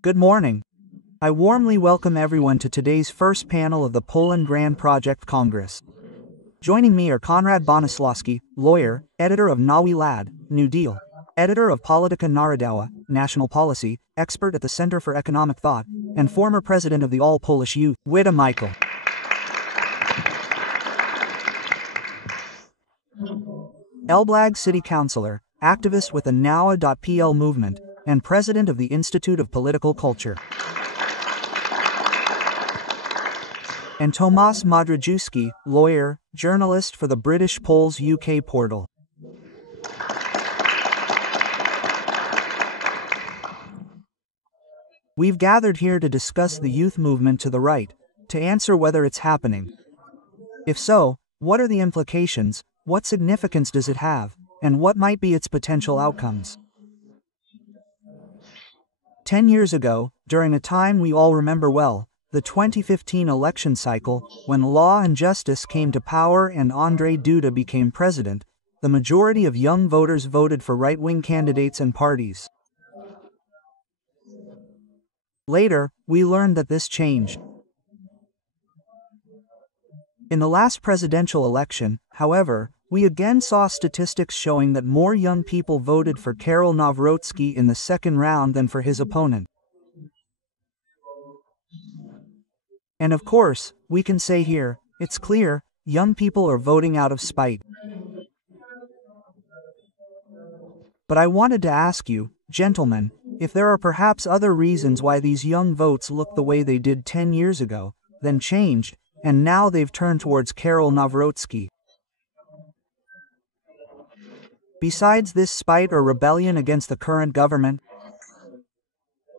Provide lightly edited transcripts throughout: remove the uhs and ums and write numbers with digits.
Good morning. I warmly welcome everyone to today's first panel of the Poland Grand Project Congress. Joining me are Konrad Bonisławski, lawyer, editor of Nowy Ład, New Deal, editor of Polityki Narodowej, National Policy, expert at the Center for Economic Thought, and former president of the All Polish Youth, Wita Michał. Elbląga city councillor, activist with the NowaPL movement, and president of the Institute of Political Culture. And Tomasz Modrzejewski, lawyer, journalist for the British Poles UK portal. We've gathered here to discuss the youth movement to the right, to answer whether it's happening. If so, what are the implications, what significance does it have, and what might be its potential outcomes? 10 years ago, during a time we all remember well, the 2015 election cycle, when Law and Justice came to power and Andrzej Duda became president, the majority of young voters voted for right-wing candidates and parties. Later, we learned that this changed. In the last presidential election, however, we again saw statistics showing that more young people voted for Karol Nawrockim in the second round than for his opponent. And of course, we can say here, it's clear, young people are voting out of spite. But I wanted to ask you, gentlemen, if there are perhaps other reasons why these young votes look the way they did 10 years ago, then changed, and now they've turned towards Karol Nawrockim. Besides this spite or rebellion against the current government?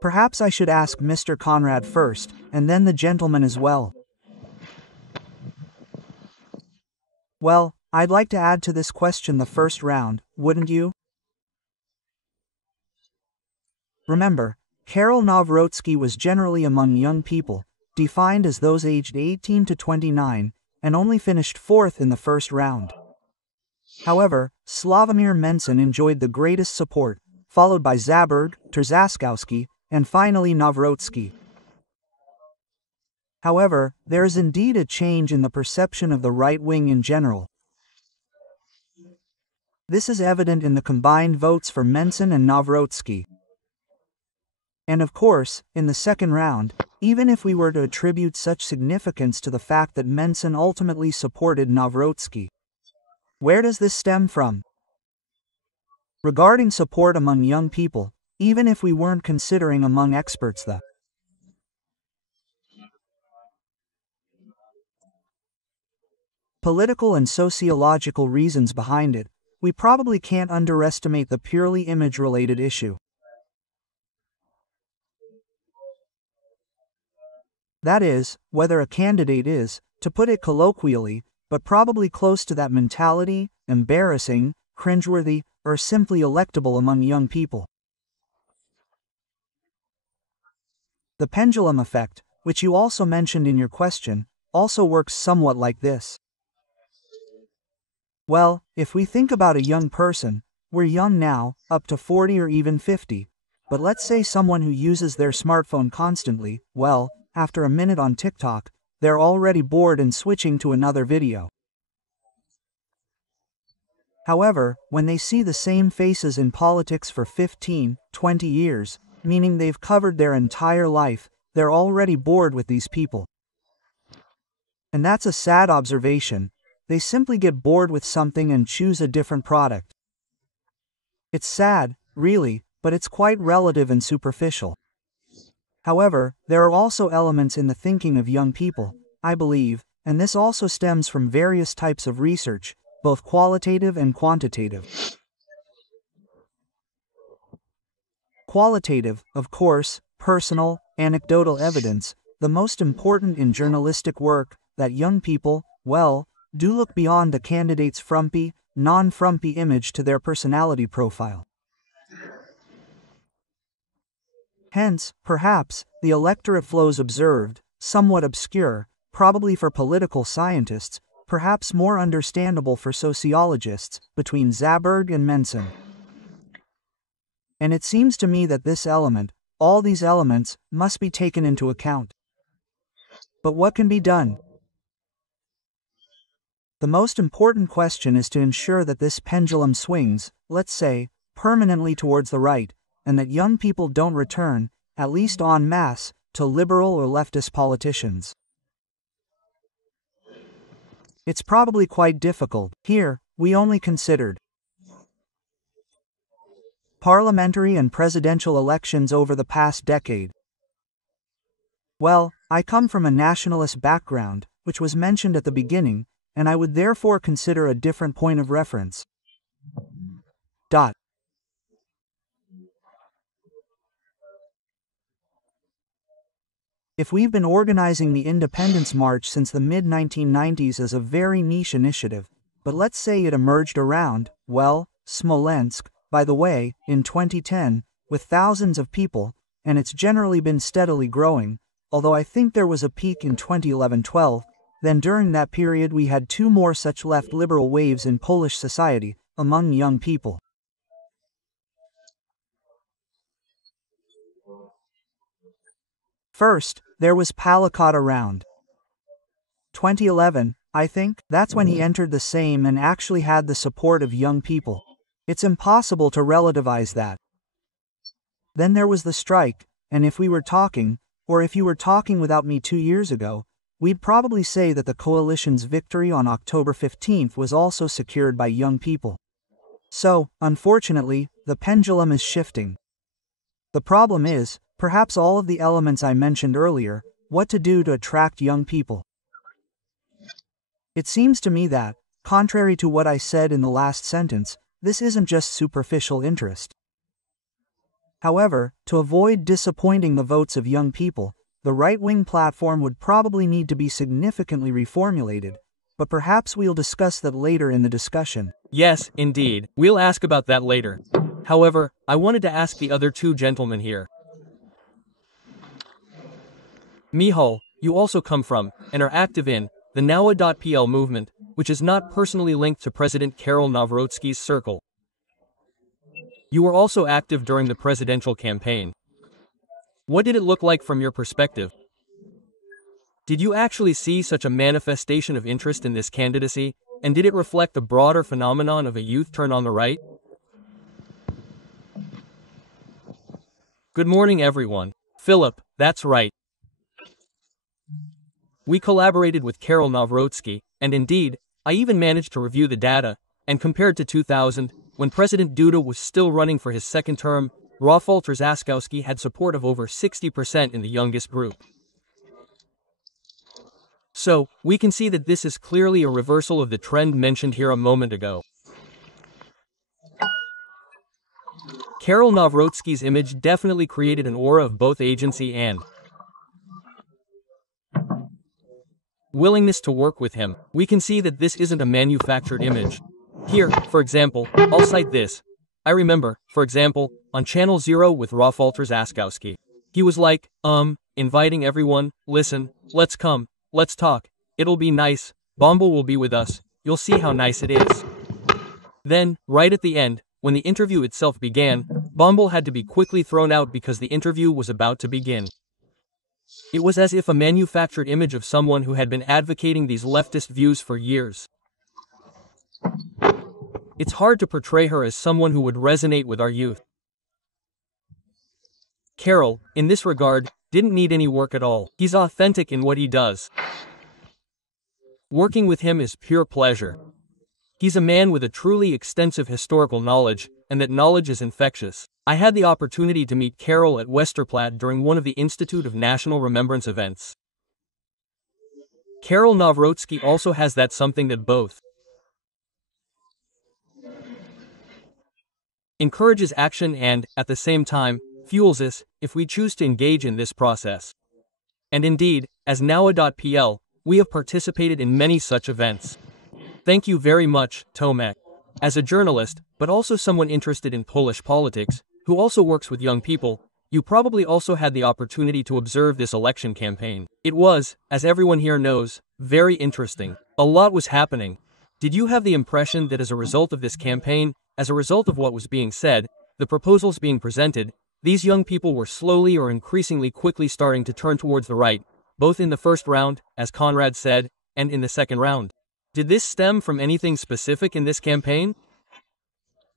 Perhaps I should ask Mr. Konrad first, and then the gentleman as well. Well, I'd like to add to this question the first round, wouldn't you? Remember, Karol Nawrockim was generally among young people, defined as those aged 18 to 29, and only finished fourth in the first round. However, Sławomir Mencen enjoyed the greatest support, followed by Zabierz, Trzaskowski, and finally Nawrockim. However, there is indeed a change in the perception of the right wing in general. This is evident in the combined votes for Mencen and Nawrockim. And of course, in the second round, even if we were to attribute such significance to the fact that Mencen ultimately supported Nawrockim, where does this stem from? Regarding support among young people, even if we weren't considering among experts the political and sociological reasons behind it, we probably can't underestimate the purely image-related issue. That is, whether a candidate is, to put it colloquially, but probably close to that mentality, embarrassing, cringeworthy, or simply electable among young people. The pendulum effect, which you also mentioned in your question, also works somewhat like this. Well, if we think about a young person, we're young now, up to 40 or even 50, but let's say someone who uses their smartphone constantly, well, after a minute on TikTok, they're already bored and switching to another video. However, when they see the same faces in politics for 15, 20 years, meaning they've covered their entire life, they're already bored with these people. And that's a sad observation. They simply get bored with something and choose a different product. It's sad, really, but it's quite relative and superficial. However, there are also elements in the thinking of young people, I believe, and this also stems from various types of research, both qualitative and quantitative. Qualitative, of course, personal, anecdotal evidence, the most important in journalistic work, that young people, well, do look beyond the candidate's frumpy, non-frumpy image to their personality profile. Hence, perhaps, the electorate flows observed, somewhat obscure, probably for political scientists, perhaps more understandable for sociologists, between Zabierz and Mencen. And it seems to me that this element, all these elements must be taken into account. But what can be done? The most important question is to ensure that this pendulum swings, let's say, permanently towards the right, and that young people don't return, at least en masse, to liberal or leftist politicians. It's probably quite difficult. Here, we only considered parliamentary and presidential elections over the past decade. Well, I come from a nationalist background, which was mentioned at the beginning, and I would therefore consider a different point of reference. If we've been organizing the Independence March since the mid-1990s as a very niche initiative, but let's say it emerged around, well, Smolensk, by the way, in 2010, with thousands of people, and it's generally been steadily growing, although I think there was a peak in 2011-12, then during that period we had two more such left liberal waves in Polish society, among young people. First, there was Palikot around 2011, I think. That's when he entered the Sejm and actually had the support of young people. It's impossible to relativize that. Then there was the strike, and if we were talking, or if you were talking without me 2 years ago, we'd probably say that the coalition's victory on October 15th was also secured by young people. So, unfortunately, the pendulum is shifting. The problem is, perhaps all of the elements I mentioned earlier, what to do to attract young people. It seems to me that, contrary to what I said in the last sentence, this isn't just superficial interest. However, to avoid disappointing the votes of young people, the right-wing platform would probably need to be significantly reformulated, but perhaps we'll discuss that later in the discussion. Yes, indeed, we'll ask about that later. However, I wanted to ask the other two gentlemen here. Michał, you also come from, and are active in, the NowaPL movement, which is not personally linked to President Karol Nawrocki's circle. You were also active during the presidential campaign. What did it look like from your perspective? Did you actually see such a manifestation of interest in this candidacy, and did it reflect the broader phenomenon of a youth turn on the right? Good morning, everyone. Philip, that's right. We collaborated with Karol Nawrocki, and indeed, I even managed to review the data, and compared to 2000, when President Duda was still running for his second term, Rafał Trzaskowski had support of over 60% in the youngest group. So, we can see that this is clearly a reversal of the trend mentioned here a moment ago. Karol Nawrocki's image definitely created an aura of both agency and willingness to work with him. We can see that this isn't a manufactured image. Here, for example, I'll cite this. I remember, for example, on Channel Zero with Rafał Trzaskowski. He was like, inviting everyone, listen, let's come, let's talk, it'll be nice, Bombo will be with us, you'll see how nice it is. Then, right at the end, when the interview itself began, Bombo had to be quickly thrown out because the interview was about to begin. It was as if a manufactured image of someone who had been advocating these leftist views for years. It's hard to portray her as someone who would resonate with our youth. Karol, in this regard, didn't need any work at all. He's authentic in what he does. Working with him is pure pleasure. He's a man with a truly extensive historical knowledge, and that knowledge is infectious. I had the opportunity to meet Karol at Westerplatte during one of the Institute of National Remembrance events. Karol Nawrocki also has that something that both encourages action and, at the same time, fuels us, if we choose to engage in this process. And indeed, as NowaPL, we have participated in many such events. Thank you very much, Tomek. As a journalist, but also someone interested in Polish politics, who also works with young people, you probably also had the opportunity to observe this election campaign. It was, as everyone here knows, very interesting. A lot was happening. Did you have the impression that as a result of this campaign, as a result of what was being said, the proposals being presented, these young people were slowly or increasingly quickly starting to turn towards the right, both in the first round, as Konrad said, and in the second round. Did this stem from anything specific in this campaign?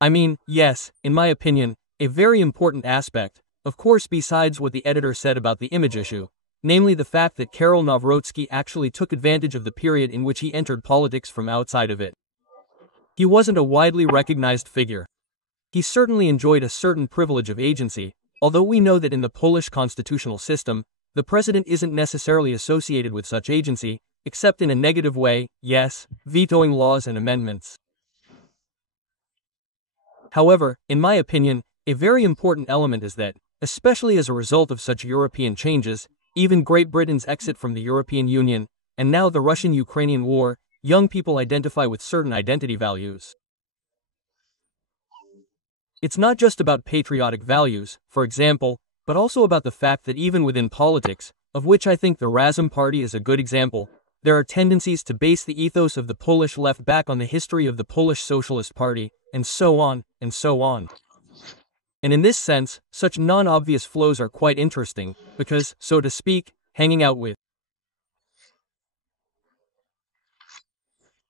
I mean, yes, in my opinion, a very important aspect, of course, besides what the editor said about the image issue, namely the fact that Karol Nawrocki actually took advantage of the period in which he entered politics from outside of it. He wasn't a widely recognized figure. He certainly enjoyed a certain privilege of agency, although we know that in the Polish constitutional system, the president isn't necessarily associated with such agency, except in a negative way, yes, vetoing laws and amendments. However, in my opinion, a very important element is that, especially as a result of such European changes, even Great Britain's exit from the European Union, and now the Russian-Ukrainian war, young people identify with certain identity values. It's not just about patriotic values, for example, but also about the fact that even within politics, of which I think the Razem party is a good example, there are tendencies to base the ethos of the Polish left back on the history of the Polish Socialist Party, and so on, and so on. And in this sense, such non-obvious flows are quite interesting, because, so to speak, hanging out with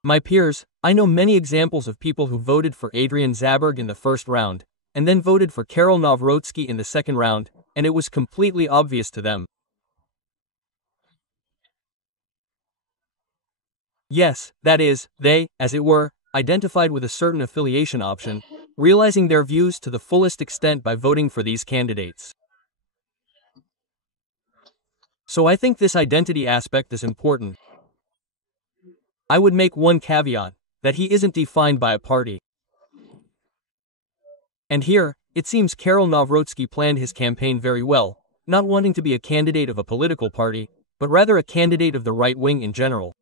my peers, I know many examples of people who voted for Adrian Zaberg in the first round, and then voted for Karol Nawrocki in the second round, and it was completely obvious to them. Yes, that is, they, as it were, identified with a certain affiliation option, realizing their views to the fullest extent by voting for these candidates. So I think this identity aspect is important. I would make one caveat, that he isn't defined by a party. And here, it seems Karol Nawrocki planned his campaign very well, not wanting to be a candidate of a political party, but rather a candidate of the right wing in general.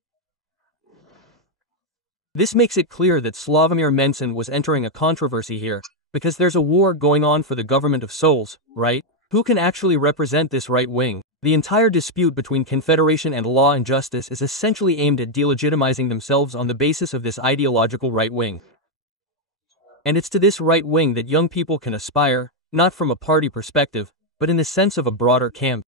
This makes it clear that Sławomir Mencen was entering a controversy here, because there's a war going on for the government of souls, right? Who can actually represent this right wing? The entire dispute between Confederation and Law and Justice is essentially aimed at delegitimizing themselves on the basis of this ideological right wing. And it's to this right wing that young people can aspire, not from a party perspective, but in the sense of a broader camp.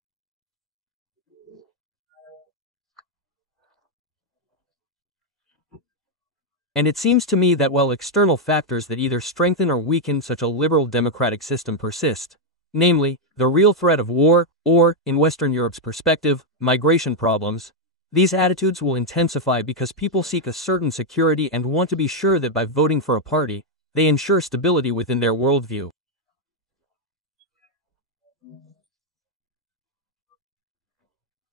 And it seems to me that while external factors that either strengthen or weaken such a liberal democratic system persist, namely, the real threat of war, or, in Western Europe's perspective, migration problems, these attitudes will intensify because people seek a certain security and want to be sure that by voting for a party, they ensure stability within their worldview.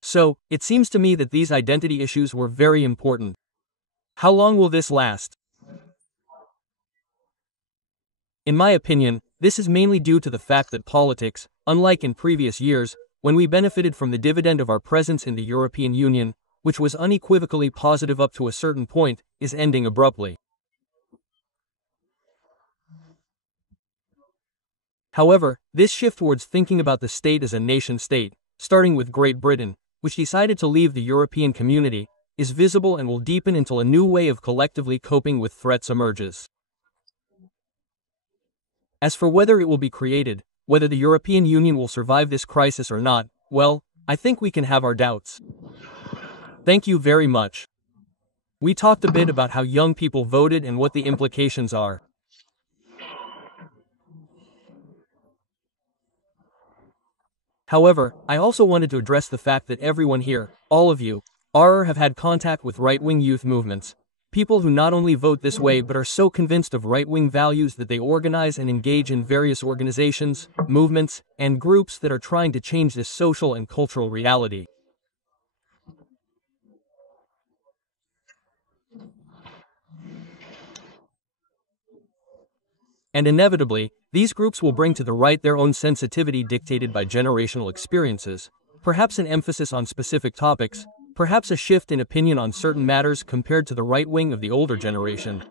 So, it seems to me that these identity issues were very important. How long will this last? In my opinion, this is mainly due to the fact that politics, unlike in previous years, when we benefited from the dividend of our presence in the European Union, which was unequivocally positive up to a certain point, is ending abruptly. However, this shift towards thinking about the state as a nation-state, starting with Great Britain, which decided to leave the European community, is visible and will deepen until a new way of collectively coping with threats emerges. As for whether it will be created, whether the European Union will survive this crisis or not, well, I think we can have our doubts. Thank you very much. We talked a bit about how young people voted and what the implications are. However, I also wanted to address the fact that everyone here, all of you, are or have had contact with right-wing youth movements, people who not only vote this way but are so convinced of right-wing values that they organize and engage in various organizations, movements, and groups that are trying to change this social and cultural reality. And inevitably, these groups will bring to the right their own sensitivity dictated by generational experiences, perhaps an emphasis on specific topics, perhaps a shift in opinion on certain matters compared to the right wing of the older generation.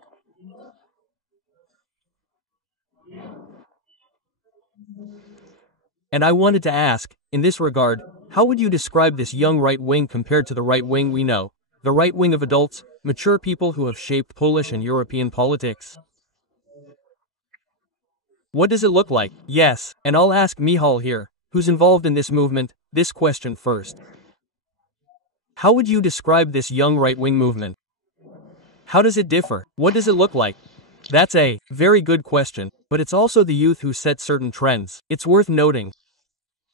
And I wanted to ask, in this regard, how would you describe this young right wing compared to the right wing we know, the right wing of adults, mature people who have shaped Polish and European politics? What does it look like? Yes, and I'll ask Michał here, who's involved in this movement, this question first. How would you describe this young right-wing movement? How does it differ? What does it look like? That's a very good question, but it's also the youth who set certain trends. It's worth noting.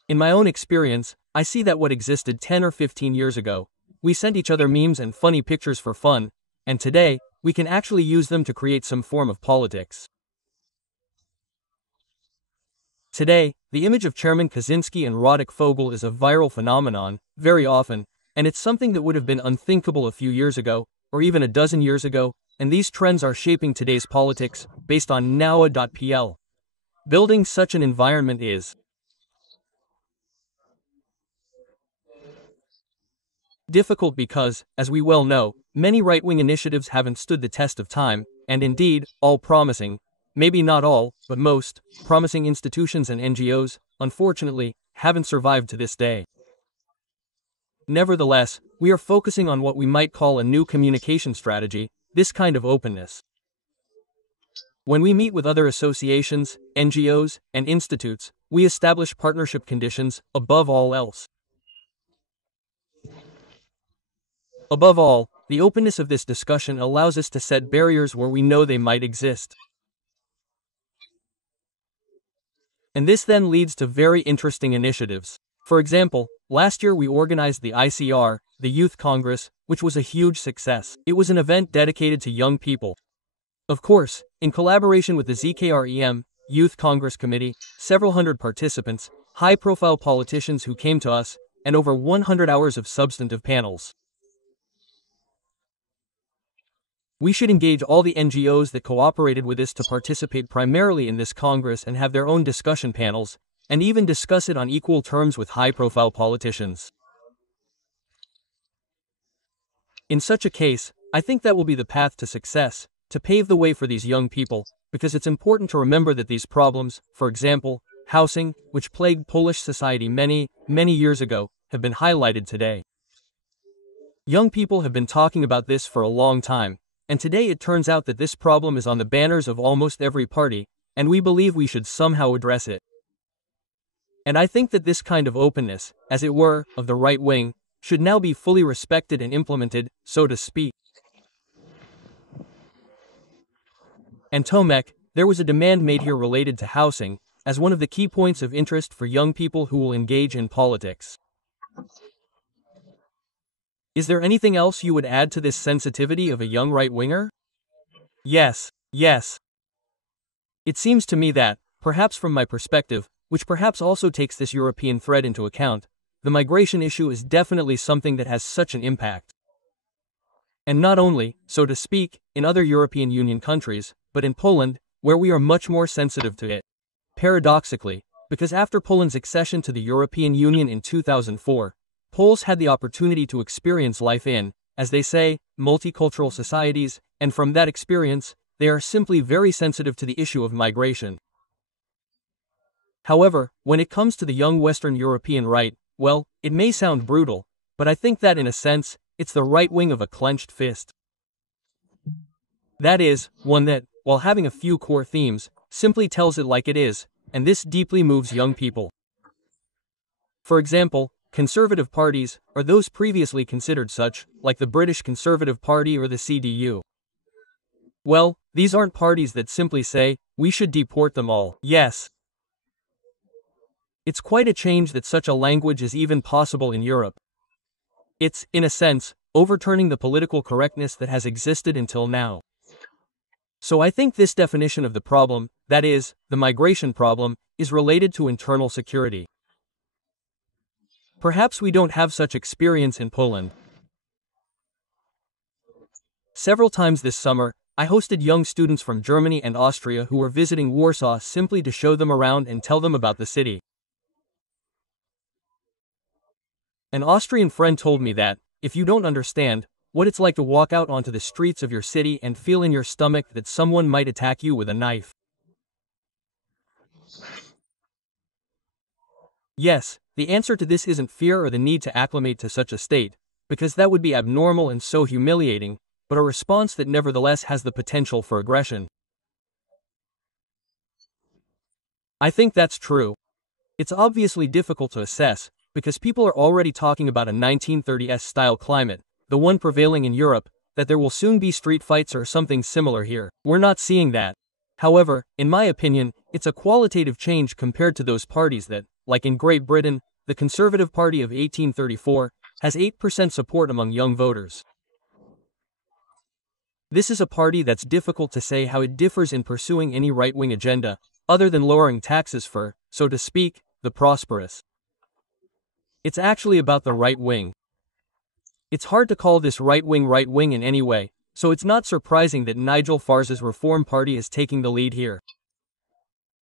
In my own experience, I see that what existed 10 or 15 years ago, we sent each other memes and funny pictures for fun, and today, we can actually use them to create some form of politics. Today, the image of Chairman Kaczynski and Radek Fogel is a viral phenomenon, very often, and it's something that would have been unthinkable a few years ago, or even a dozen years ago, and these trends are shaping today's politics, based on nowa.pl. Building such an environment is difficult because, as we well know, many right-wing initiatives haven't stood the test of time, and indeed, all promising, maybe not all, but most, promising institutions and NGOs, unfortunately, haven't survived to this day. Nevertheless, we are focusing on what we might call a new communication strategy, this kind of openness. When we meet with other associations, NGOs, and institutes, we establish partnership conditions, above all else. Above all, the openness of this discussion allows us to set barriers where we know they might exist. And this then leads to very interesting initiatives. For example, last year we organized the ICR, the Youth Congress, which was a huge success. It was an event dedicated to young people. Of course, in collaboration with the ZKREM, Youth Congress Committee, several hundred participants, high-profile politicians who came to us, and over 100 hours of substantive panels. We should engage all the NGOs that cooperated with us to participate primarily in this Congress and have their own discussion panels, and even discuss it on equal terms with high-profile politicians. In such a case, I think that will be the path to success, to pave the way for these young people, because it's important to remember that these problems, for example, housing, which plagued Polish society many, many years ago, have been highlighted today. Young people have been talking about this for a long time, and today it turns out that this problem is on the banners of almost every party, and we believe we should somehow address it. And I think that this kind of openness, as it were, of the right wing, should now be fully respected and implemented, so to speak. And Tomek, there was a demand made here related to housing, as one of the key points of interest for young people who will engage in politics. Is there anything else you would add to this sensitivity of a young right-winger? Yes. It seems to me that, perhaps from my perspective, which perhaps also takes this European thread into account, the migration issue is definitely something that has such an impact. And not only, so to speak, in other European Union countries, but in Poland, where we are much more sensitive to it. Paradoxically, because after Poland's accession to the European Union in 2004, Poles had the opportunity to experience life in, as they say, multicultural societies, and from that experience, they are simply very sensitive to the issue of migration. However, when it comes to the young Western European right, well, it may sound brutal, but I think that in a sense, it's the right wing of a clenched fist. That is, one that, while having a few core themes, simply tells it like it is, and this deeply moves young people. For example, conservative parties, or those previously considered such, like the British Conservative Party or the CDU. Well, these aren't parties that simply say, we should deport them all. Yes. It's quite a change that such a language is even possible in Europe. It's, in a sense, overturning the political correctness that has existed until now. So I think this definition of the problem, that is, the migration problem, is related to internal security. Perhaps we don't have such experience in Poland. Several times this summer, I hosted young students from Germany and Austria who were visiting Warsaw simply to show them around and tell them about the city. An Austrian friend told me that, if you don't understand what it's like to walk out onto the streets of your city and feel in your stomach that someone might attack you with a knife. Yes, the answer to this isn't fear or the need to acclimate to such a state, because that would be abnormal and so humiliating, but a response that nevertheless has the potential for aggression. I think that's true. It's obviously difficult to assess, because people are already talking about a 1930s style climate, the one prevailing in Europe, that there will soon be street fights or something similar here. We're not seeing that. However, in my opinion, it's a qualitative change compared to those parties that, like in Great Britain, the Conservative Party of 1834, has 8% support among young voters. This is a party that's difficult to say how it differs in pursuing any right-wing agenda, other than lowering taxes for, so to speak, the prosperous. It's actually about the right wing. It's hard to call this right-wing in any way, so it's not surprising that Nigel Farage's Reform Party is taking the lead here.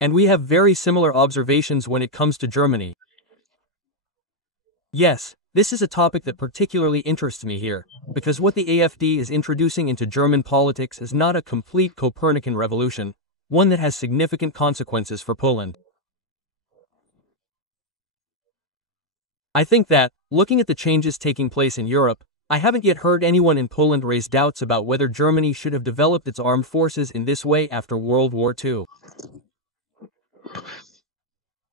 And we have very similar observations when it comes to Germany. Yes, this is a topic that particularly interests me here, because what the AfD is introducing into German politics is not a complete Copernican revolution, one that has significant consequences for Poland. I think that, looking at the changes taking place in Europe, I haven't yet heard anyone in Poland raise doubts about whether Germany should have developed its armed forces in this way after World War II.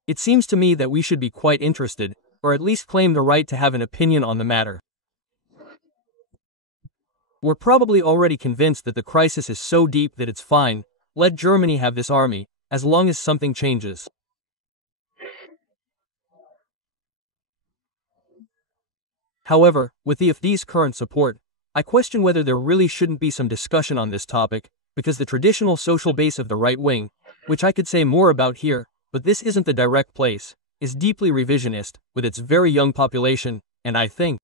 It seems to me that we should be quite interested, or at least claim the right to have an opinion on the matter. We're probably already convinced that the crisis is so deep that it's fine, let Germany have this army, as long as something changes. However, with the AfD's current support, I question whether there really shouldn't be some discussion on this topic, because the traditional social base of the right wing, which I could say more about here, but this isn't the direct place, is deeply revisionist, with its very young population, and I think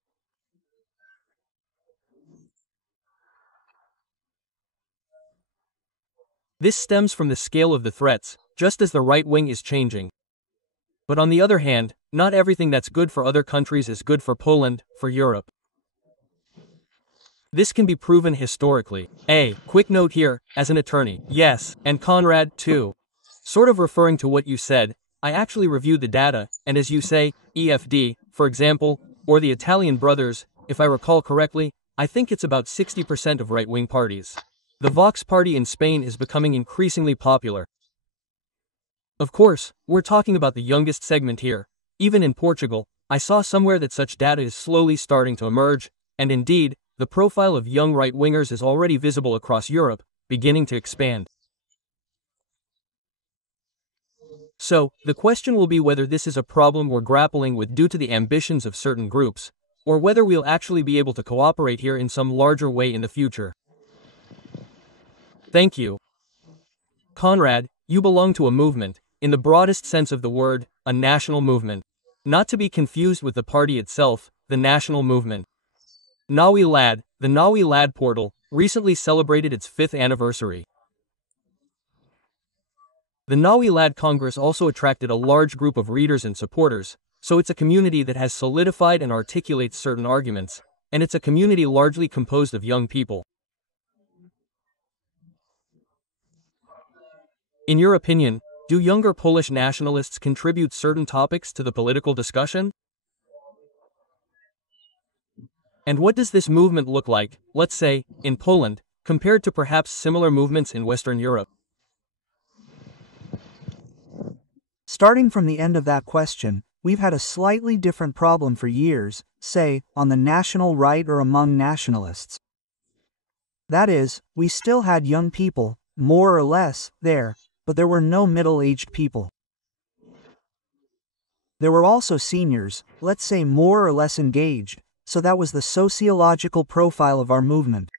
this stems from the scale of the threats, just as the right wing is changing. But on the other hand, not everything that's good for other countries is good for Poland, for Europe. This can be proven historically. Quick note here, as an attorney. Yes, and Konrad, too. Sort of referring to what you said, I actually reviewed the data, and as you say, EFD, for example, or the Italian brothers, if I recall correctly, I think it's about 60% of right-wing parties. The Vox party in Spain is becoming increasingly popular. Of course, we're talking about the youngest segment here. Even in Portugal, I saw somewhere that such data is slowly starting to emerge, and indeed, the profile of young right-wingers is already visible across Europe, beginning to expand. So, the question will be whether this is a problem we're grappling with due to the ambitions of certain groups, or whether we'll actually be able to cooperate here in some larger way in the future. Thank you. Konrad, you belong to a movement, in the broadest sense of the word, a national movement. Not to be confused with the party itself, the national movement. Nowy Ład, the Nowy Ład portal, recently celebrated its 5th anniversary. The Nowy Ład Congress also attracted a large group of readers and supporters, so it's a community that has solidified and articulates certain arguments, and it's a community largely composed of young people. In your opinion, do younger Polish nationalists contribute certain topics to the political discussion? And what does this movement look like, let's say, in Poland, compared to perhaps similar movements in Western Europe? Starting from the end of that question, we've had a slightly different problem for years, say, on the national right or among nationalists. That is, we still had young people, more or less, there, but there were no middle-aged people. There were also seniors, let's say more or less engaged, so that was the sociological profile of our movement.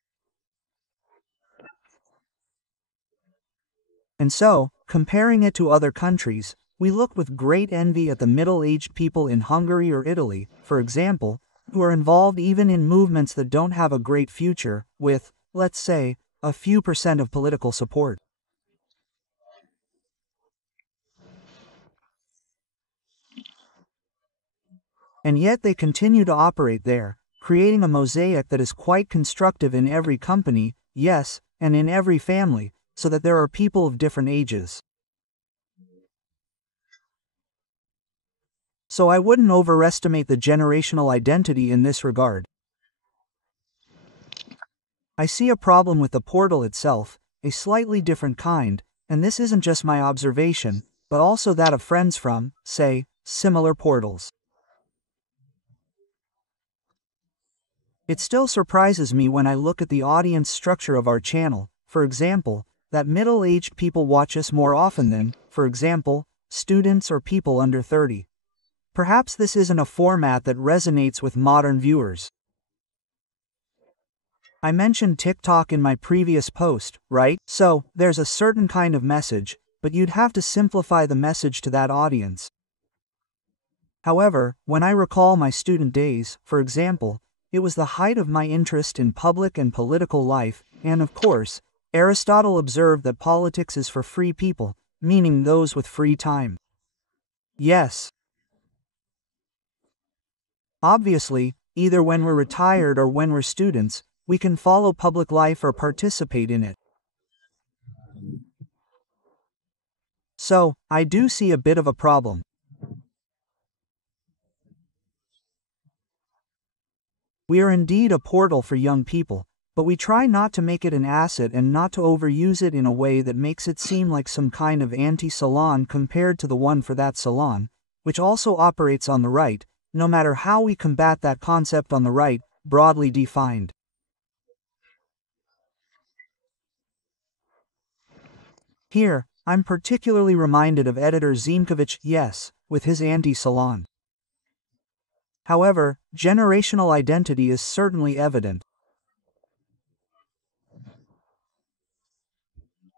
And so, comparing it to other countries, we look with great envy at the middle-aged people in Hungary or Italy, for example, who are involved even in movements that don't have a great future, with, let's say, a few % of political support. And yet they continue to operate there, creating a mosaic that is quite constructive in every company, yes, and in every family, so that there are people of different ages. So I wouldn't overestimate the generational identity in this regard. I see a problem with the portal itself, a slightly different kind, and this isn't just my observation, but also that of friends from, say, similar portals. It still surprises me when I look at the audience structure of our channel, for example, that middle-aged people watch us more often than, for example, students or people under 30. Perhaps this isn't a format that resonates with modern viewers. I mentioned TikTok in my previous post, right? So, there's a certain kind of message, but you'd have to simplify the message to that audience. However, when I recall my student days, for example, it was the height of my interest in public and political life, and of course, Aristotle observed that politics is for free people, meaning those with free time. Yes. Obviously, either when we're retired or when we're students, we can follow public life or participate in it. So, I do see a bit of a problem. We are indeed a portal for young people, but we try not to make it an asset and not to overuse it in a way that makes it seem like some kind of anti-salon compared to the one for that salon, which also operates on the right, no matter how we combat that concept on the right, broadly defined. Here, I'm particularly reminded of editor Ziemkiewicz, yes, with his anti-salon. However, generational identity is certainly evident.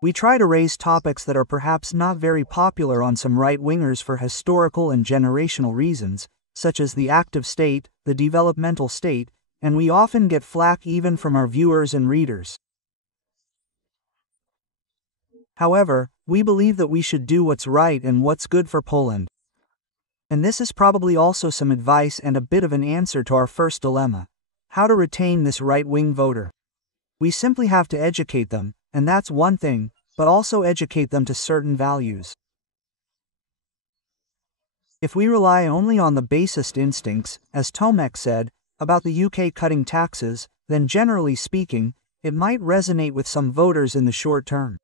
We try to raise topics that are perhaps not very popular on some right-wingers for historical and generational reasons, such as the active state, the developmental state, and we often get flack even from our viewers and readers. However, we believe that we should do what's right and what's good for Poland. And this is probably also some advice and a bit of an answer to our first dilemma: how to retain this right-wing voter. We simply have to educate them, and that's one thing, but also educate them to certain values. If we rely only on the basest instincts, as Tomek said, about the UK cutting taxes, then generally speaking, it might resonate with some voters in the short term.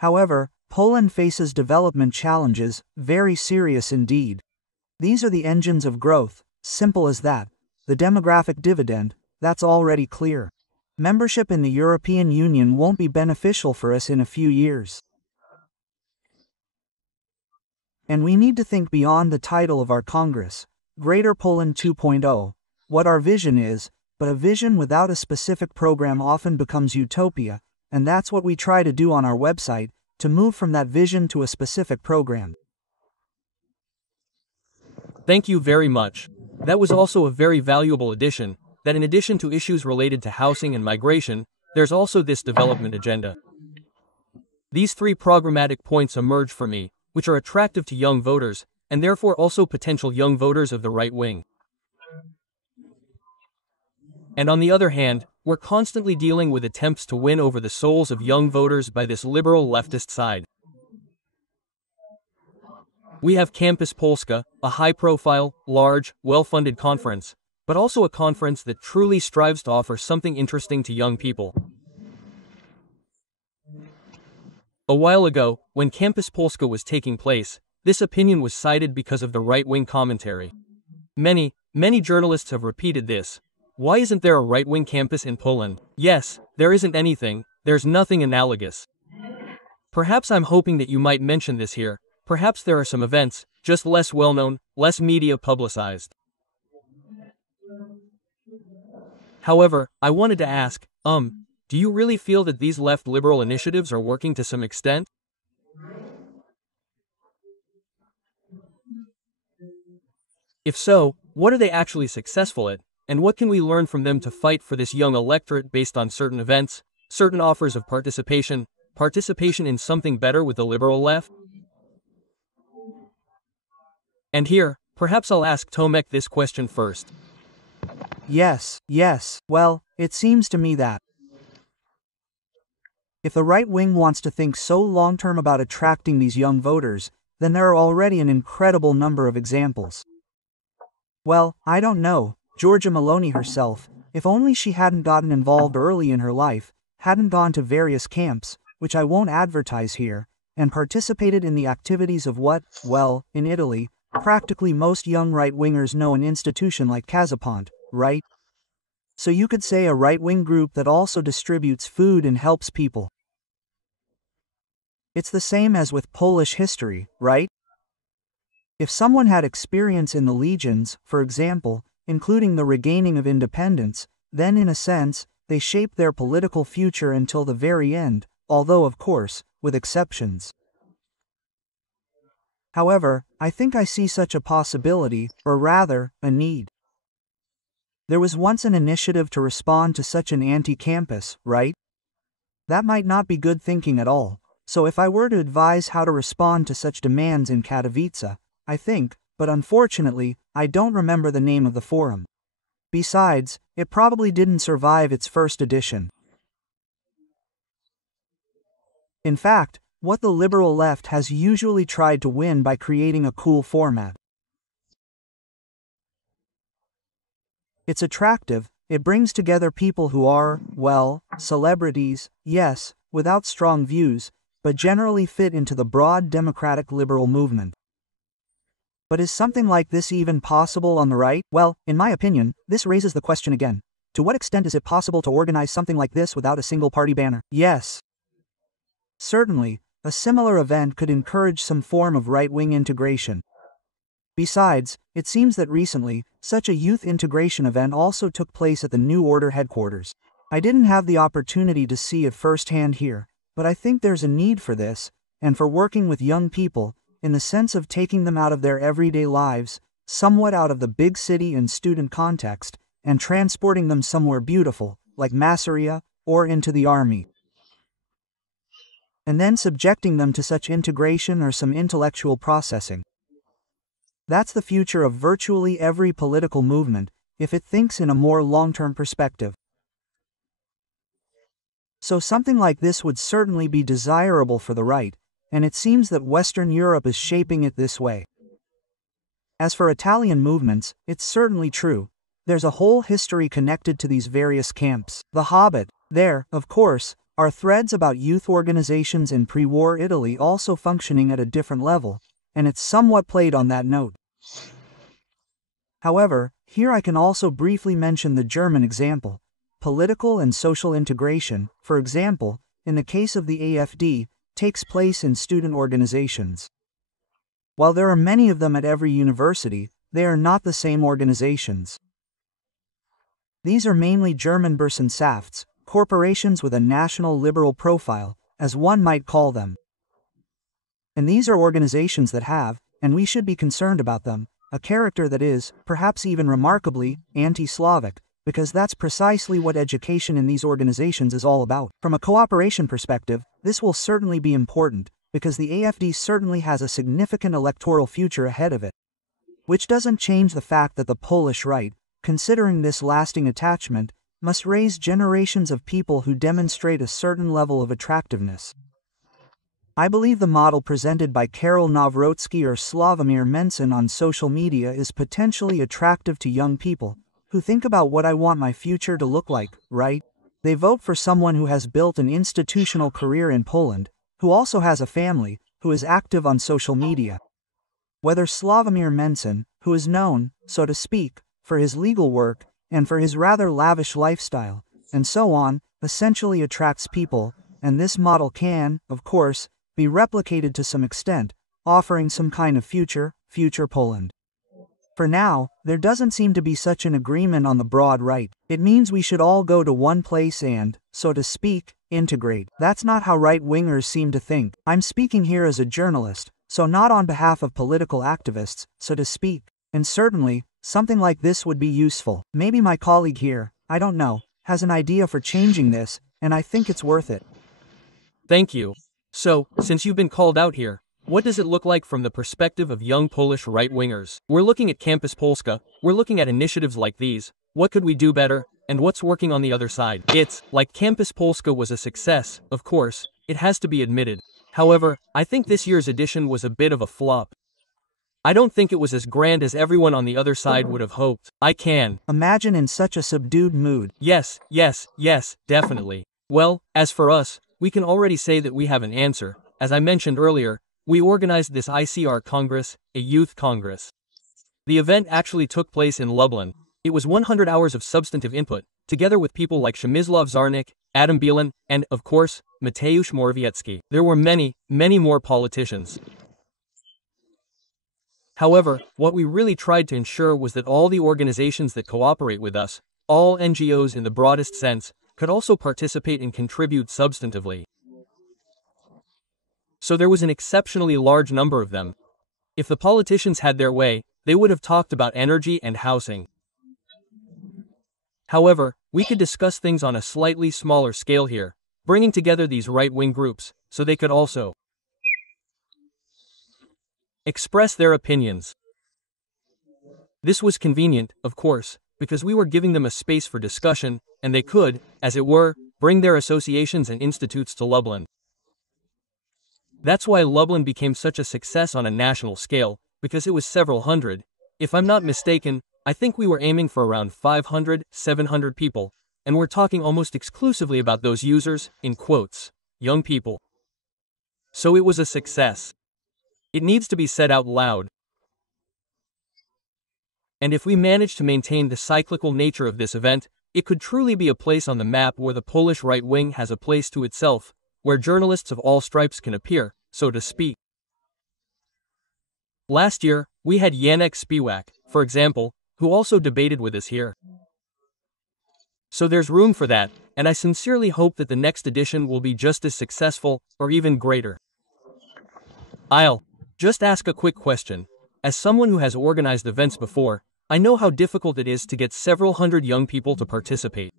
However, Poland faces development challenges, very serious indeed. These are the engines of growth, simple as that. The demographic dividend, that's already clear. Membership in the European Union won't be beneficial for us in a few years. And we need to think beyond the title of our Congress, Greater Poland 2.0, what our vision is, but a vision without a specific program often becomes utopia, and that's what we try to do on our website, to move from that vision to a specific program. Thank you very much. That was also a very valuable addition, that in addition to issues related to housing and migration, there's also this development agenda. These three programmatic points emerge for me, which are attractive to young voters, and therefore also potential young voters of the right wing. And on the other hand, we're constantly dealing with attempts to win over the souls of young voters by this liberal leftist side. We have Campus Polska, a high-profile, large, well-funded conference, but also a conference that truly strives to offer something interesting to young people. A while ago, when Campus Polska was taking place, this opinion was cited because of the right-wing commentary. Many journalists have repeated this. Why isn't there a right-wing campus in Poland? Yes, there isn't anything, there's nothing analogous. Perhaps I'm hoping that you might mention this here, perhaps there are some events, just less well-known, less media publicized. However, I wanted to ask, do you really feel that these left liberal initiatives are working to some extent? If so, what are they actually successful at? And what can we learn from them to fight for this young electorate based on certain events, certain offers of participation in something better with the liberal left? And here, perhaps I'll ask Tomek this question first. Yes, well, it seems to me that if the right wing wants to think so long-term about attracting these young voters, then there are already an incredible number of examples. Well, I don't know. Georgia Maloney herself, if only she hadn't gotten involved early in her life, hadn't gone to various camps, which I won't advertise here, and participated in the activities of what, well, in Italy, practically most young right-wingers know an institution like Casapont, right? So you could say a right-wing group that also distributes food and helps people. It's the same as with Polish history, right? If someone had experience in the legions, for example, including the regaining of independence, then in a sense, they shaped their political future until the very end, although of course, with exceptions. However, I think I see such a possibility, or rather, a need. There was once an initiative to respond to such an anti-campus, right? That might not be good thinking at all, so if I were to advise how to respond to such demands in Katowice, I think, but unfortunately, I don't remember the name of the forum. Besides, it probably didn't survive its first edition. In fact, what the liberal left has usually tried to win by creating a cool format. It's attractive, it brings together people who are, well, celebrities, yes, without strong views, but generally fit into the broad democratic liberal movement. But is something like this even possible on the right? Well, in my opinion, this raises the question again. To what extent is it possible to organize something like this without a single party banner? Yes. Certainly, a similar event could encourage some form of right-wing integration. Besides, it seems that recently, such a youth integration event also took place at the New Order headquarters. I didn't have the opportunity to see it firsthand here, but I think there's a need for this, and for working with young people, in the sense of taking them out of their everyday lives, somewhat out of the big city and student context, and transporting them somewhere beautiful, like Masseria, or into the army. And then subjecting them to such integration or some intellectual processing. That's the future of virtually every political movement, if it thinks in a more long-term perspective. So something like this would certainly be desirable for the right, and it seems that Western Europe is shaping it this way. As for Italian movements, it's certainly true. There's a whole history connected to these various camps. The Hobbit. There, of course, are threads about youth organizations in pre-war Italy also functioning at a different level, and it's somewhat played on that note. However, here I can also briefly mention the German example. Political and social integration, for example, in the case of the AfD, takes place in student organizations. While there are many of them at every university, they are not the same organizations. These are mainly German Burschenschafts, corporations with a national liberal profile, as one might call them. And these are organizations that have, and we should be concerned about them, a character that is, perhaps even remarkably, anti-Slavic, because that's precisely what education in these organizations is all about. From a cooperation perspective, this will certainly be important, because the AfD certainly has a significant electoral future ahead of it. Which doesn't change the fact that the Polish right, considering this lasting attachment, must raise generations of people who demonstrate a certain level of attractiveness. I believe the model presented by Karol Nawrocki or Sławomir Mencen on social media is potentially attractive to young people, who think about what I want my future to look like, right? They vote for someone who has built an institutional career in Poland, who also has a family, who is active on social media. Whether Sławomir Mencen, who is known, so to speak, for his legal work, and for his rather lavish lifestyle, and so on, essentially attracts people, and this model can, of course, be replicated to some extent, offering some kind of future Poland. For now, there doesn't seem to be such an agreement on the broad right. It means we should all go to one place and, so to speak, integrate. That's not how right-wingers seem to think. I'm speaking here as a journalist, so not on behalf of political activists, so to speak. And certainly, something like this would be useful. Maybe my colleague here, I don't know, has an idea for changing this, and I think it's worth it. Thank you. So, since you've been called out here, what does it look like from the perspective of young Polish right-wingers? We're looking at Campus Polska, we're looking at initiatives like these, what could we do better, and what's working on the other side? It's, like Campus Polska was a success, of course, it has to be admitted. However, I think this year's edition was a bit of a flop. I don't think it was as grand as everyone on the other side would have hoped. I can imagine in such a subdued mood. Yes, definitely. Well, as for us, we can already say that we have an answer. as I mentioned earlier, we organized this ICR Congress, a youth congress. The event actually took place in Lublin. It was 100 hours of substantive input, together with people like Przemysław Czarnek, Adam Bielan, and, of course, Mateusz Morawiecki. There were many, many more politicians. However, what we really tried to ensure was that all the organizations that cooperate with us, all NGOs in the broadest sense, could also participate and contribute substantively. So there was an exceptionally large number of them. If the politicians had their way, they would have talked about energy and housing. However, we could discuss things on a slightly smaller scale here, bringing together these right-wing groups, so they could also express their opinions. This was convenient, of course, because we were giving them a space for discussion, and they could, as it were, bring their associations and institutes to Lublin. That's why Lublin became such a success on a national scale, because it was several hundred. If I'm not mistaken, I think we were aiming for around 500, 700 people, and we're talking almost exclusively about those users, in quotes, young people. So it was a success. It needs to be said out loud. And if we manage to maintain the cyclical nature of this event, it could truly be a place on the map where the Polish right wing has a place to itself, where journalists of all stripes can appear, so to speak. Last year, we had Janek Spiewak, for example, who also debated with us here. So there's room for that, and I sincerely hope that the next edition will be just as successful, or even greater. I'll just ask a quick question. As someone who has organized events before, I know how difficult it is to get several hundred young people to participate.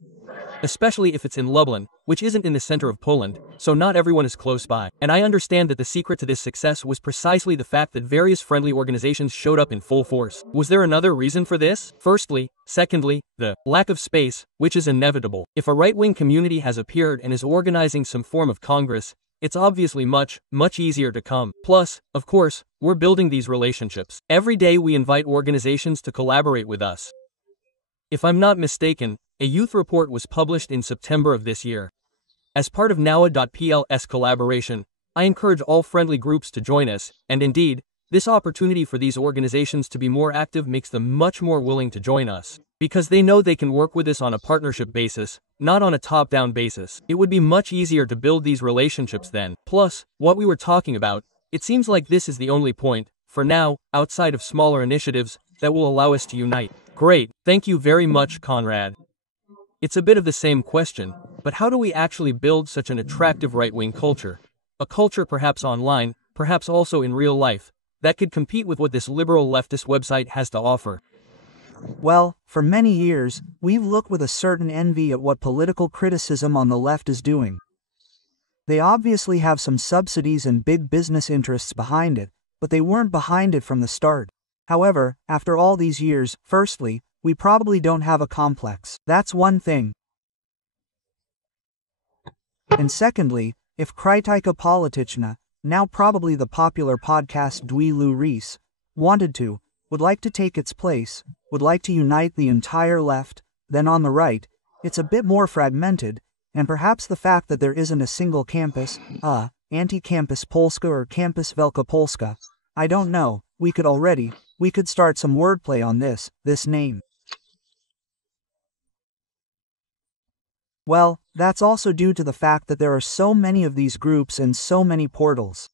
Especially if it's in Lublin, which isn't in the center of Poland, so not everyone is close by. And I understand that the secret to this success was precisely the fact that various friendly organizations showed up in full force. Was there another reason for this? Secondly, the lack of space, which is inevitable. If a right-wing community has appeared and is organizing some form of congress, it's obviously much, much easier to come. Plus, of course, we're building these relationships. Every day we invite organizations to collaborate with us. If I'm not mistaken, a youth report was published in September of this year. As part of NowaPL's collaboration, I encourage all friendly groups to join us, and indeed, this opportunity for these organizations to be more active makes them much more willing to join us, because they know they can work with us on a partnership basis, not on a top-down basis. It would be much easier to build these relationships then. Plus, what we were talking about, it seems like this is the only point, for now, outside of smaller initiatives, that will allow us to unite. Great, thank you very much, Konrad. It's a bit of the same question, but how do we actually build such an attractive right-wing culture? A culture perhaps online, perhaps also in real life, that could compete with what this liberal leftist website has to offer. Well, for many years, we've looked with a certain envy at what political criticism on the left is doing. They obviously have some subsidies and big business interests behind it, but they weren't behind it from the start. However, after all these years, firstly, we probably don't have a complex. That's one thing. And secondly, if Krytyka Polityczna, now probably the popular podcast Dwi would like to take its place, would like to unite the entire left, then on the right, it's a bit more fragmented, and perhaps the fact that there isn't a single campus, anti-campus Polska or campus Wielka Polska, I don't know, we could start some wordplay on this name. Well, that's also due to the fact that there are so many of these groups and so many portals.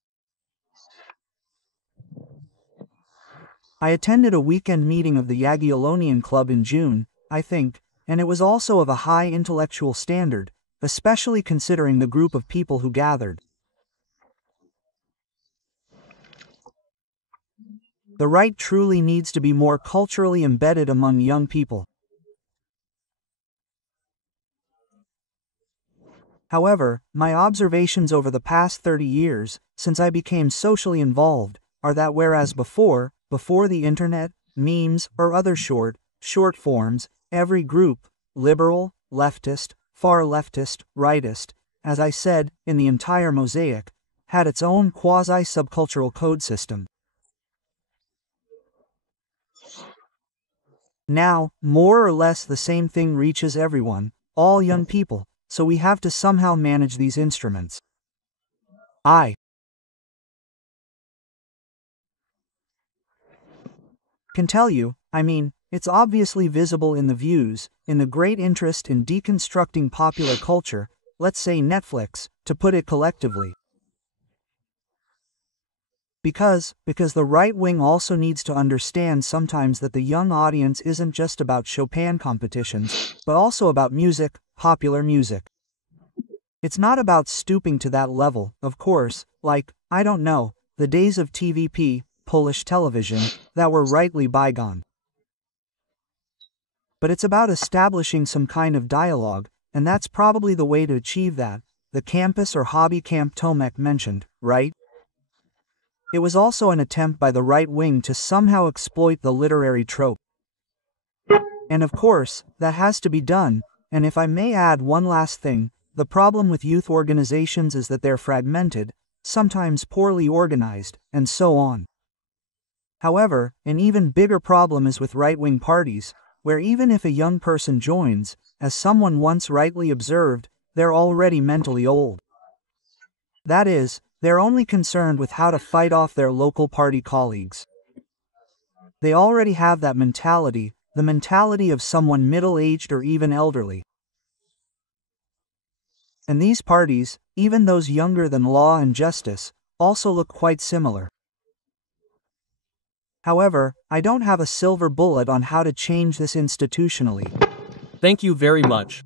I attended a weekend meeting of the Jagiellonian Club in June, I think, and it was also of a high intellectual standard, especially considering the group of people who gathered. The right truly needs to be more culturally embedded among young people. However, my observations over the past 30 years, since I became socially involved, are that whereas before the internet, memes, or other short forms, every group, liberal, leftist, far leftist, rightist, as I said, in the entire mosaic, had its own quasi-subcultural code system. Now, more or less the same thing reaches everyone, all young people, so we have to somehow manage these instruments. I can tell you, it's obviously visible in the views, in the great interest in deconstructing popular culture, let's say Netflix, to put it collectively. Because the right wing also needs to understand sometimes that the young audience isn't just about Chopin competitions, but also about music, popular music. It's not about stooping to that level, of course, like, I don't know, the days of TVP, Polish television, that were rightly bygone. But it's about establishing some kind of dialogue, and that's probably the way to achieve that, the campus or hobby camp Tomek mentioned, right? It was also an attempt by the right wing to somehow exploit the literary trope. And of course, that has to be done, and if I may add one last thing, the problem with youth organizations is that they're fragmented, sometimes poorly organized, and so on. However, an even bigger problem is with right-wing parties, where even if a young person joins, as someone once rightly observed, they're already mentally old. That is, they're only concerned with how to fight off their local party colleagues. They already have that mentality, the mentality of someone middle-aged or even elderly. And these parties, even those younger than Law and Justice, also look quite similar. However, I don't have a silver bullet on how to change this institutionally. Thank you very much.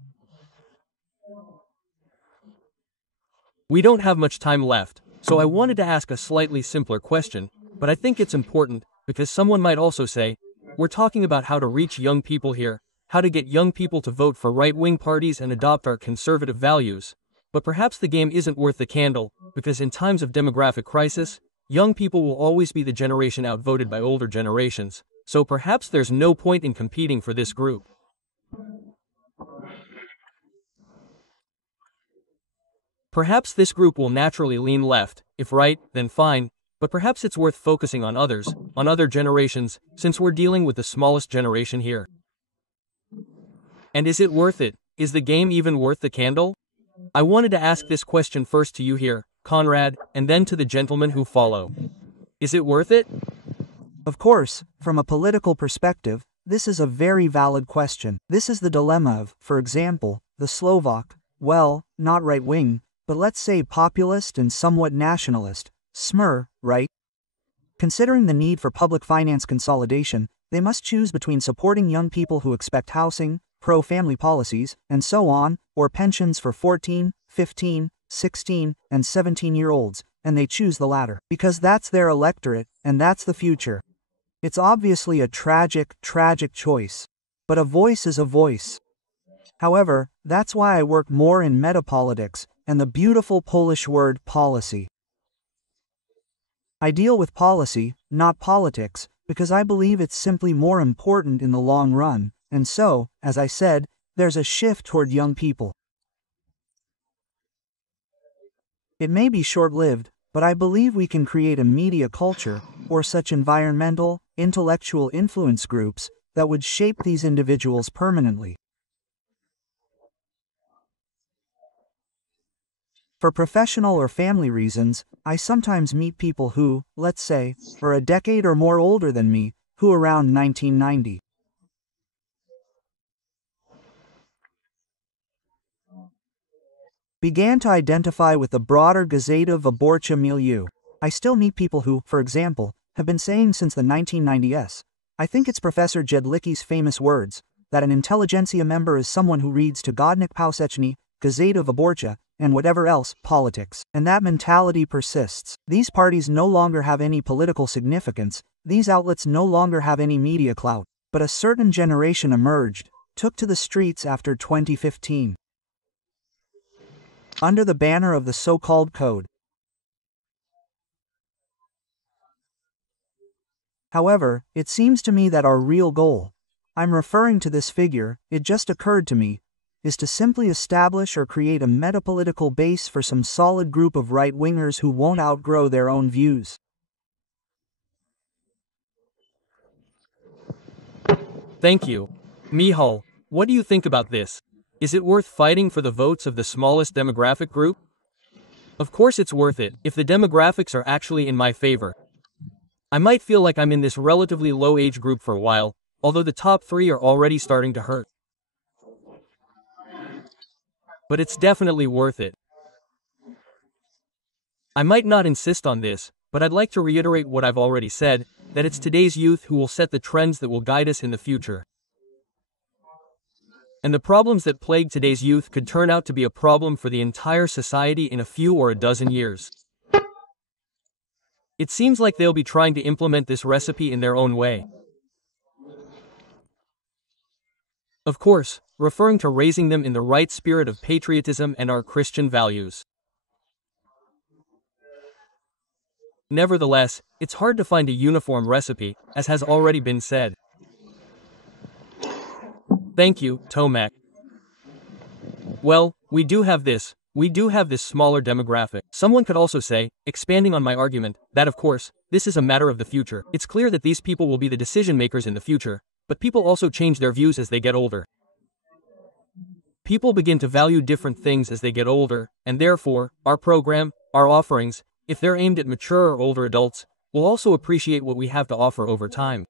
We don't have much time left, so I wanted to ask a slightly simpler question, but I think it's important, because someone might also say, we're talking about how to reach young people here, how to get young people to vote for right-wing parties and adopt our conservative values. But perhaps the game isn't worth the candle, because in times of demographic crisis, young people will always be the generation outvoted by older generations, so perhaps there's no point in competing for this group. Perhaps this group will naturally lean left, if right, then fine, but perhaps it's worth focusing on others, on other generations, since we're dealing with the smallest generation here. And is it worth it? Is the game even worth the candle? I wanted to ask this question first to you here, Konrad, and then to the gentlemen who follow. Is it worth it? Of course, from a political perspective, this is a very valid question. This is the dilemma of, for example, the Slovak, well, not right-wing, but let's say populist and somewhat nationalist, Smer, right? Considering the need for public finance consolidation, they must choose between supporting young people who expect housing, pro-family policies, and so on, or pensions for 14, 15, 16, and 17-year-olds, and they choose the latter. Because that's their electorate, and that's the future. It's obviously a tragic choice. But a voice is a voice. However, that's why I work more in metapolitics, and the beautiful Polish word policy. I deal with policy, not politics, because I believe it's simply more important in the long run, and so, as I said, there's a shift toward young people. It may be short-lived, but I believe we can create a media culture, or such environmental, intellectual influence groups, that would shape these individuals permanently. For professional or family reasons, I sometimes meet people who, let's say, are a decade or more older than me, who around 1990 began to identify with the broader Gazeta Wyborcza milieu. I still meet people who, for example, have been saying since the 1990s, I think it's Professor Jedlicky's famous words, that an intelligentsia member is someone who reads Tygodnik Powszechny, Gazeta Wyborcza, and whatever else, politics. And that mentality persists. These parties no longer have any political significance, these outlets no longer have any media clout. But a certain generation emerged, took to the streets after 2015. Under the banner of the so-called code. However, it seems to me that our real goal, I'm referring to this figure, it just occurred to me, is to simply establish or create a metapolitical base for some solid group of right-wingers who won't outgrow their own views. Thank you. Michał, what do you think about this? Is it worth fighting for the votes of the smallest demographic group? Of course it's worth it, if the demographics are actually in my favor. I might feel like I'm in this relatively low age group for a while, although the top 3 are already starting to hurt. But it's definitely worth it. I might not insist on this, but I'd like to reiterate what I've already said, that it's today's youth who will set the trends that will guide us in the future. And the problems that plague today's youth could turn out to be a problem for the entire society in a few or a dozen years. It seems like they'll be trying to implement this recipe in their own way. Of course, referring to raising them in the right spirit of patriotism and our Christian values. Nevertheless, it's hard to find a uniform recipe, as has already been said. Thank you, Tomac. Well, we do have this smaller demographic. Someone could also say, expanding on my argument, that of course, this is a matter of the future. It's clear that these people will be the decision makers in the future, but people also change their views as they get older. People begin to value different things as they get older, and therefore, our program, our offerings, if they're aimed at mature or older adults, will also appreciate what we have to offer over time.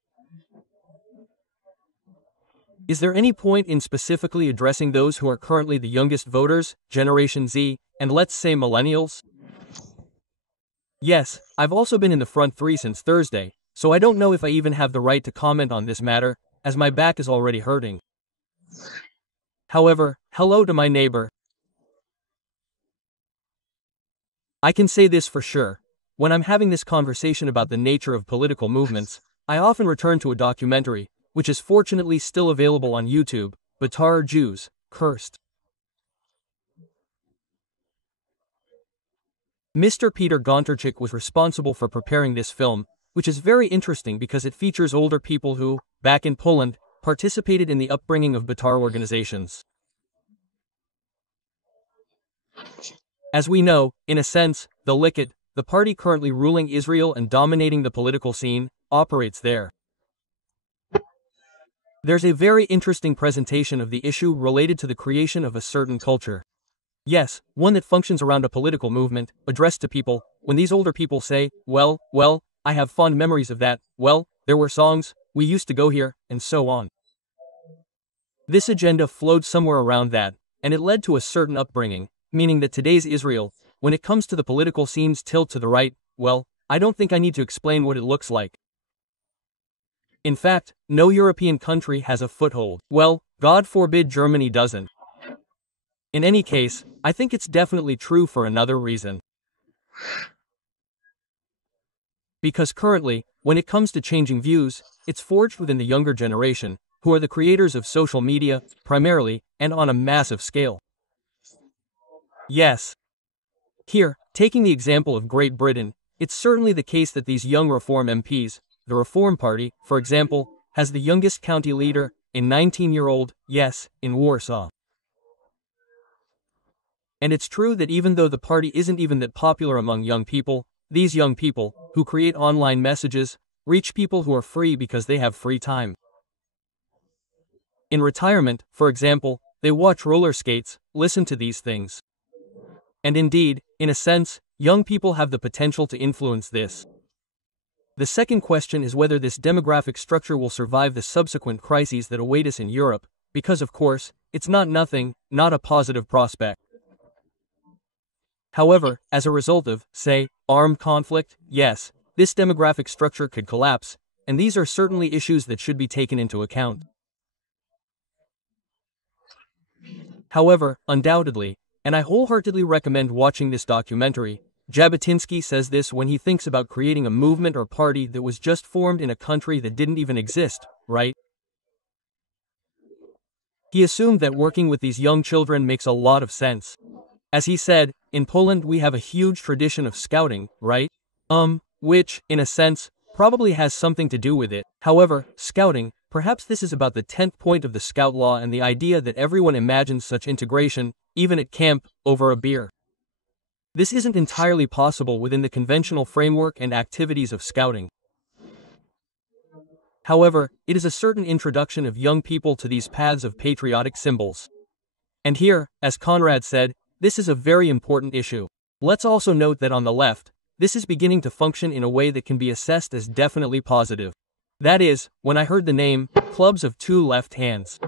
Is there any point in specifically addressing those who are currently the youngest voters, Generation Z, and let's say millennials? Yes, I've also been in the front 3 since Thursday, so I don't know if I even have the right to comment on this matter, as my back is already hurting. However, hello to my neighbor. I can say this for sure. When I'm having this conversation about the nature of political movements, I often return to a documentary, which is fortunately still available on YouTube, Betar Jews, Cursed. Mr. Peter Gontarczyk was responsible for preparing this film, which is very interesting because it features older people who, back in Poland, participated in the upbringing of Betar organizations. As we know, in a sense, the Likud, the party currently ruling Israel and dominating the political scene, operates there. There's a very interesting presentation of the issue related to the creation of a certain culture. Yes, one that functions around a political movement, addressed to people, when these older people say, well, I have fond memories of that, well, there were songs, we used to go here, and so on. This agenda flowed somewhere around that, and it led to a certain upbringing, meaning that today's Israel, when it comes to the political scene's tilt to the right, well, I don't think I need to explain what it looks like. In fact, no European country has a foothold. Well, God forbid Germany doesn't. In any case, I think it's definitely true for another reason. Because currently, when it comes to changing views, it's forged within the younger generation, who are the creators of social media, primarily, and on a massive scale. Yes. Here, taking the example of Great Britain, it's certainly the case that these young Reform MPs, the Reform Party, for example, has the youngest county leader, a 19-year-old, yes, in Warsaw. And it's true that even though the party isn't even that popular among young people, these young people, who create online messages, reach people who are free because they have free time. In retirement, for example, they watch roller skates, listen to these things. And indeed, in a sense, young people have the potential to influence this. The second question is whether this demographic structure will survive the subsequent crises that await us in Europe, because of course, it's not a positive prospect. However, as a result of, say, armed conflict, yes, this demographic structure could collapse, and these are certainly issues that should be taken into account. However, undoubtedly, and I wholeheartedly recommend watching this documentary, Jabotinsky says this when he thinks about creating a movement or party that was just formed in a country that didn't even exist, right? He assumed that working with these young children makes a lot of sense. As he said, in Poland we have a huge tradition of scouting, right? Which, in a sense, probably has something to do with it. However, scouting, perhaps this is about the 10th point of the Scout Law and the idea that everyone imagines such integration, even at camp, over a beer. This isn't entirely possible within the conventional framework and activities of scouting. However, it is a certain introduction of young people to these paths of patriotic symbols. And here, as Konrad said, this is a very important issue. Let's also note that on the left, this is beginning to function in a way that can be assessed as definitely positive. That is, when I heard the name, Clubs of Two Left Hands.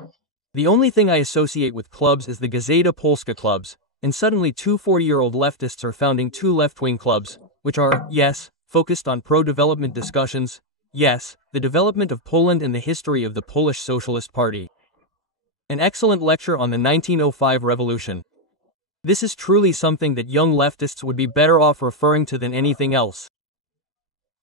The only thing I associate with clubs is the Gazeta Polska clubs, and suddenly two 40-year-old leftists are founding two left-wing clubs, which are, yes, focused on pro-development discussions, yes, the development of Poland and the history of the Polish Socialist Party. An excellent lecture on the 1905 revolution. This is truly something that young leftists would be better off referring to than anything else.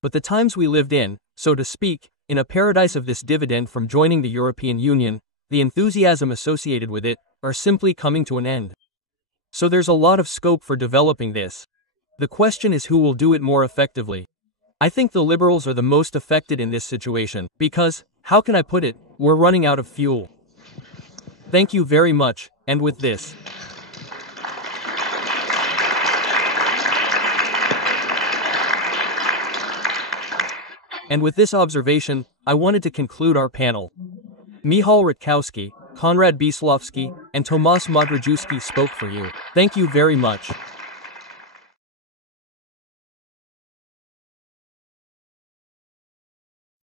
But the times we lived in, so to speak, in a paradise of this dividend from joining the European Union, the enthusiasm associated with it, are simply coming to an end. So there's a lot of scope for developing this. The question is who will do it more effectively. I think the liberals are the most affected in this situation, because, how can I put it, we're running out of fuel. Thank you very much, and with this. And with this observation, I wanted to conclude our panel. Michał Rutkowski, Konrad Bonisławski, and Tomasz Modrzejewski spoke for you. Thank you very much.